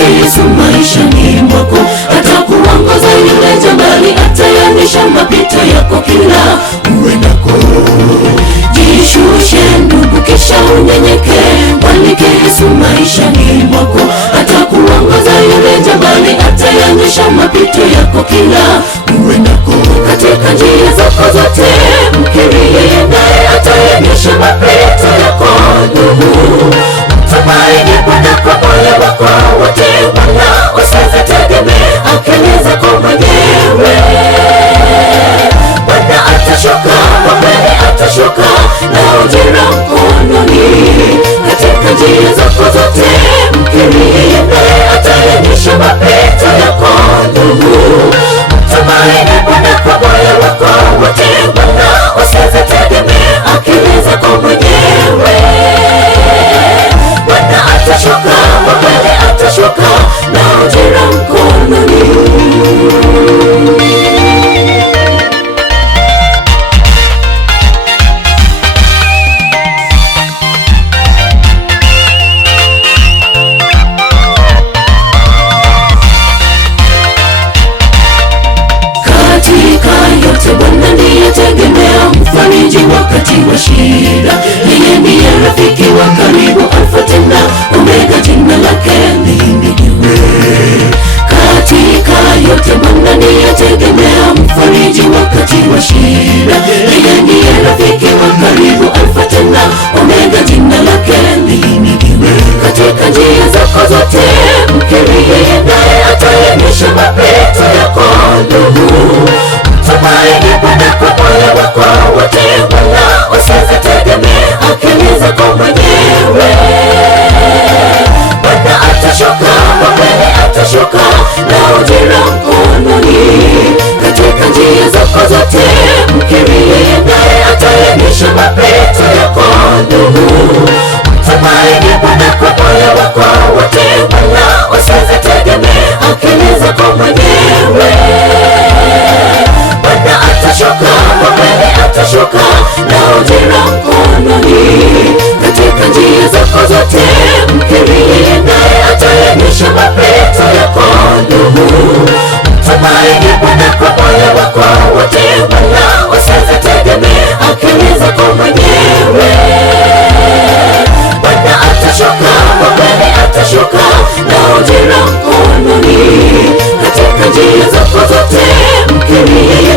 Mwalike Yesu maishani mwako, atakuongoza yule jabali, atayanisha mapito yako kila uendako. Jishushe ndugu, kisha unyenyeke. Mwalike Yesu maishani mwako, atakuongoza yule jabali, atayanisha mapito yako kila uendako. Katika njia zako zote mkiri yeye, naye atayanisha mapito yako. Ndugu, mtumaini Bwana kwa moyo wako wote, wala usizitegemee akili zako mwenyewe. Bwana atashuka, kwa kweli atashuka na ujira mkononi. Katika njia zako zote mkiri yeye, naye atayanisha mapito yako. Ndugu, mtumaini Bwana kwa moyo wako wote, wala usizitegemee akili zako mwenyewe. Bwana atashuka, kwa kweli atashuka na ujira mkononi. Katika yote Bwana ndiye tegemea, mfariji wakati wa shida. Yeye ndiye rafiki wa karibu, Alfa tena Omega, jina lake lihimidiwe. Katika yote Bwana ndiye tegemea, mfariji wakati wa shida. Yeye ndiye rafiki wa karibu, Alfa tena Omega, jina lake lihimidiwe. Katika njia zako zote mkiri yeye, naye atayanisha mapito yako. Ndugu, mtumaini Bwana kwa moyo wako wote, wala usizitegemee akili zako mwenyewe. Bwana atashuka, kwa kweli atashuka na ujira mkononi. Katika njia zako zote mkiri yeye, naye atayanisha mapito yako. Ndugu, mtumaini Bwana kwa moyo wako wote, wala usizitegemee akili zako mwenyewe. Bwana atashuka, kwa kweli atashuka na ujira mkononi. Katika njia zako zote mkiri yeye, naye atayanisha mapito yako. Ndugu, mtumaini Bwana kwa moyo wako wote, wala usizitegemee akili zako mwenyewe. Bwana atashuka, kwa kweli atashuka na ujira mkononi. Katika njia zako zote mkiri yeye,